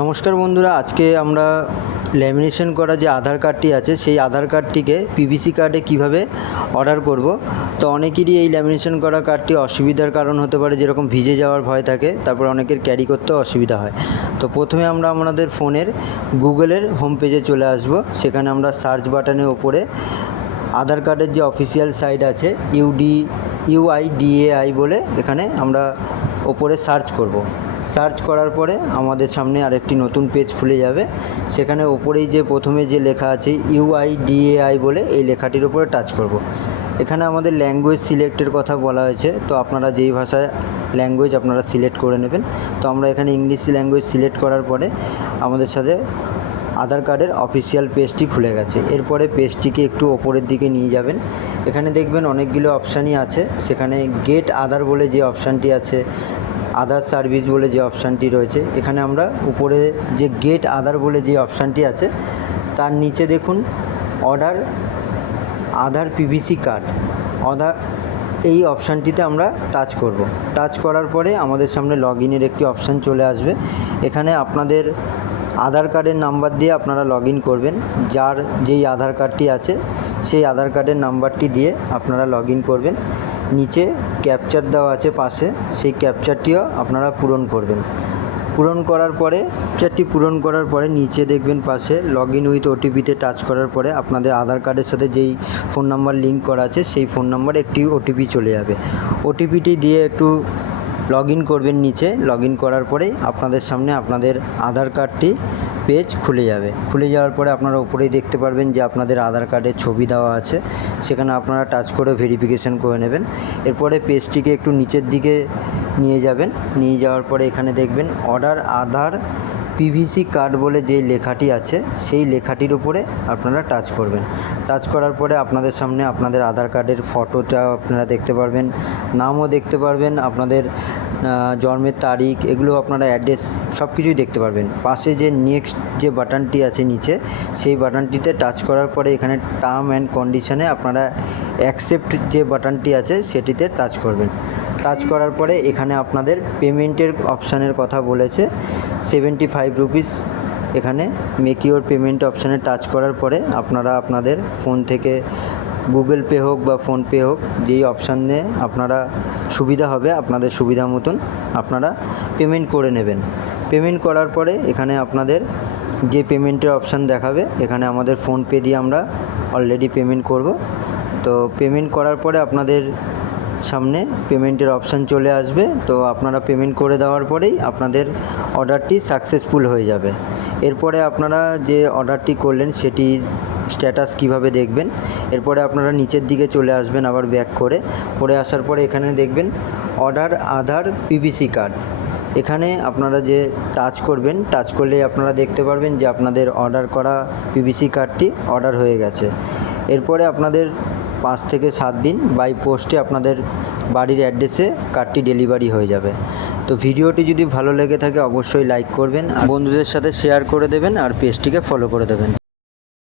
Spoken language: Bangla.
নমস্কার বন্ধুরা, আজকে আমরা ল্যামিনেশন করা যে আধার কার্ডটি আছে সেই আধার কার্ডটিকে পিভিসি কার্ডে কিভাবে অর্ডার করব। তো অনেকেরই এই ল্যামিনেশন করা কার্ডটি অসুবিধার কারণ হতে পারে, যেরকম ভিজে যাওয়ার ভয় থাকে, তারপর অনেকের ক্যারি করতেও অসুবিধা হয়। তো প্রথমে আমরা আমাদের ফোনের গুগলের হোম পেজে চলে আসব। সেখানে আমরা সার্চ বাটনের ওপরে আধার কার্ডের যে অফিসিয়াল সাইট আছে UIDAI বলে, এখানে আমরা ওপরে সার্চ করব। সার্চ করার পরে আমাদের সামনে আরেকটি নতুন পেজ খুলে যাবে। সেখানে ওপরেই যে প্রথমে যে লেখা আছে UIDAI বলে, এই লেখাটির উপরে টাচ করব। এখানে আমাদের ল্যাঙ্গুয়েজ সিলেক্টের কথা বলা হয়েছে, তো আপনারা যেই ভাষায় ল্যাঙ্গুয়েজ আপনারা সিলেক্ট করে নেবেন। তো আমরা এখানে ইংলিশ ল্যাঙ্গুয়েজ সিলেক্ট করার পরে আমাদের সাথে আধার কার্ডের অফিসিয়াল পেজটি খুলে গেছে। এরপরে পেজটিকে একটু ওপরের দিকে নিয়ে যাবেন। এখানে দেখবেন অনেকগুলো অপশানই আছে। সেখানে গেট আধার বলে যে অপশানটি আছে, আধার সার্ভিস বলে যে অপশানটি রয়েছে, এখানে আমরা উপরে যে গেট আধার বলে যে অপশানটি আছে তার নিচে দেখুন অর্ডার আধার পিভিসি কার্ড এই অপশানটিতে আমরা টাচ করব। টাচ করার পরে আমাদের সামনে লগ ইনের একটি অপশান চলে আসবে। এখানে আপনাদের আধার কার্ডের নাম্বার দিয়ে আপনারা লগ ইন করবেন। যার যেই আধার কার্ডটি আছে সেই আধার কার্ডের নাম্বারটি দিয়ে আপনারা লগ ইন করবেন। নিচে ক্যাপচার দেওয়া আছে পাশে, সেই ক্যাপচারটিও আপনারা পূরণ করবেন। পূরণ করার পরে নিচে দেখবেন পাশে লগ ইন উইথ ওটিপিতে টাচ করার পরে আপনাদের আধার কার্ডের সাথে যেই ফোন নাম্বার লিঙ্ক করা আছে সেই ফোন নাম্বারে একটি ওটিপি চলে যাবে। ওটিপিটি দিয়ে একটু লগ ইন করবেন। নিচে লগ ইন করার পরেই আপনাদের সামনে আপনাদের আধার কার্ডটি পেজ খুলে যাবে। খুলে যাওয়ার পরে আপনারা উপরেই দেখতে পারবেন যে আপনাদের আধার কার্ডের ছবি দেওয়া আছে, সেখানে আপনারা টাচ করে ভেরিফিকেশন করে নেবেন। এরপরে পেজটিকে একটু নিচের দিকে নিয়ে যাবেন। নিয়ে যাওয়ার পরে এখানে দেখবেন অর্ডার আধার পিভিসি কার্ড বলে যে লেখাটি আছে সেই লেখাটির উপরে আপনারা টাচ করবেন। টাচ করার পরে আপনাদের সামনে আপনাদের আধার কার্ডের ফটোটা আপনারা দেখতে পারবেন, নামও দেখতে পারবেন, আপনাদের জন্মের তারিখ, এগুলো আপনারা অ্যাড্রেস সব কিছুই দেখতে পারবেন। পাশে যে নেক্সট যে বাটনটি আছে নিচে, সেই বাটনটিতে টাচ করার পরে এখানে টার্ম অ্যান্ড কন্ডিশনে আপনারা অ্যাকসেপ্ট যে বাটনটি আছে সেটিতে টাচ করবেন। টাচ করার পরে এখানে আপনাদের পেমেন্টের অপশানের কথা বলেছে 75 রুপিস। এখানে মেক ইউর পেমেন্ট অপশানে টাচ করার পরে আপনারা আপনাদের ফোন থেকে গুগল পে হোক বা ফোনপে হোক, যেই অপশানে আপনারা সুবিধা হবে আপনাদের সুবিধা মতন আপনারা পেমেন্ট করে নেবেন। পেমেন্ট করার পরে এখানে আপনাদের যে পেমেন্টের অপশান দেখাবে, এখানে আমাদের ফোনপে দিয়ে আমরা অলরেডি পেমেন্ট করব। তো পেমেন্ট করার পরে আপনাদের সামনে পেমেন্টের অপশান চলে আসবে। তো আপনারা পেমেন্ট করে দেওয়ার পরেই আপনাদের অর্ডারটি সাকসেসফুল হয়ে যাবে। এরপরে আপনারা যে অর্ডারটি করলেন সেটি স্ট্যাটাস কিভাবে দেখবেন, এরপরে আপনারা নিচের দিকে চলে আসবেন আবার ব্যাক করে আসার পরে এখানে দেখবেন অর্ডার আধার পিভিসি কার্ড। এখানে আপনারা যে টাচ করবেন, টাচ করলেই আপনারা দেখতে পারবেন যে আপনাদের অর্ডার করা পিভিসি কার্ডটি অর্ডার হয়ে গেছে। এরপরে আপনাদের 5 থেকে 7 দিন বাই পোস্টে আপনাদের বাড়ির অ্যাড্রেসে কার্ডটি ডেলিভারি হয়ে যাবে। তো ভিডিওটি যদি ভালো লেগে থাকে অবশ্যই লাইক করবেন, আর বন্ধুদের সাথে শেয়ার করে দেবেন, আর পেজটিকে ফলো করে দেবেন।